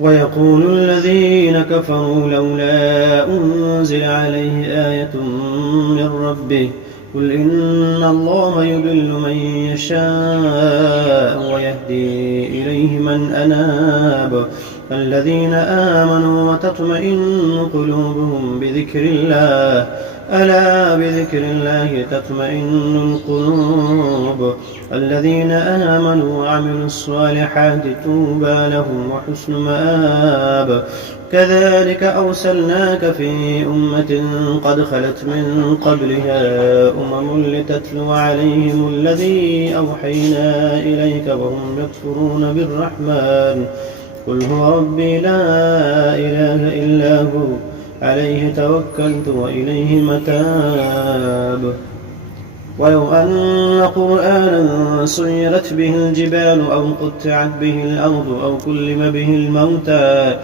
ويقول الذين كفروا لولا أنزل عليه آية من ربه قل إن الله يضل من يشاء ويهدي إليه من أناب الذين آمنوا وتطمئن قلوبهم بذكر الله ألا بذكر الله تطمئن القلوب الذين آمنوا وعملوا الصالحات طوبى لهم وحسن مآب كذلك أرسلناك في أمة قد خلت من قبلها لتتلو عليهم الذي أوحينا إليك وهم يكفرون بالرحمن قل هو ربي لا إله إلا هو عليه توكلت وإليه متاب ولو أن قرآنا سيرت به الجبال أو قطعت به الأرض أو كلم به الموتى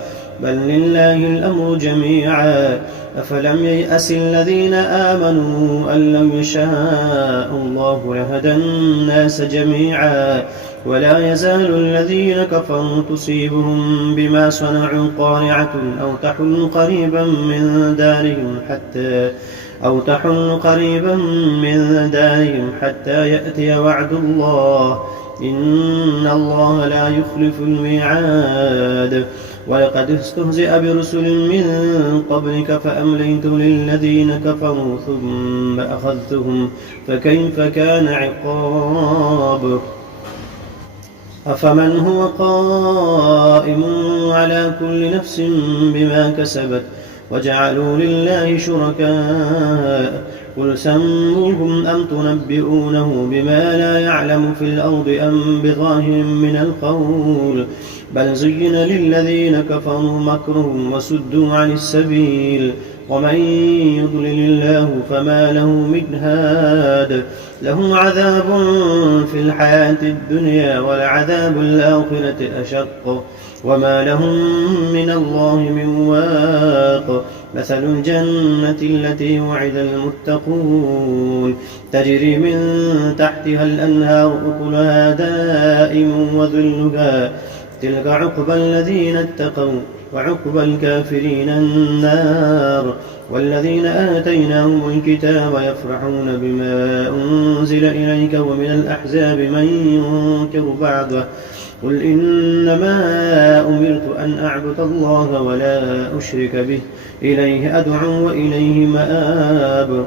بل لله الأمر جميعا أفلم ييأس الذين آمنوا أن لو يشاء الله لهدى الناس جميعا ولا يزال الذين كفروا تصيبهم بما صنعوا قارعة أو تحل قريبا من دارهم حتى يأتي وعد الله إن الله لا يخلف الميعاد ولقد استهزئ برسل من قبلك فأمليت للذين كفروا ثم أخذتهم فكيف كان عقاب أفمن هو قائم على كل نفس بما كسبت وجعلوا لله شركاء قل سموهم أم تنبئونه بما لا يعلم في الأرض أم بظاهر من القول بل زين للذين كفروا مكرهم وسدوا عن السبيل ومن يضلل الله فما له من هاد له عذاب في الحياة الدنيا ولعذاب الآخرة أشق وما لهم من الله من واق مثل الجنة التي وعد المتقون تجري من تحتها الأنهار أكلها دائم وذلها تلك عقبى الذين اتقوا وعقبى الكافرين النار والذين آتيناهم الكتاب يفرحون بما أنزل إليك ومن الأحزاب من ينكر بعضه قل إنما أمرت أن أعبد الله ولا أشرك به إليه أدعو وإليه مآب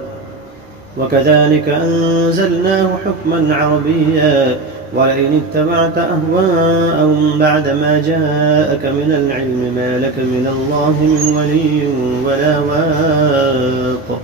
وكذلك أنزلناه حكما عربيا ولئن اتبعت أهواءهم بعدما جاءك من العلم ما لك من الله من ولي ولا واق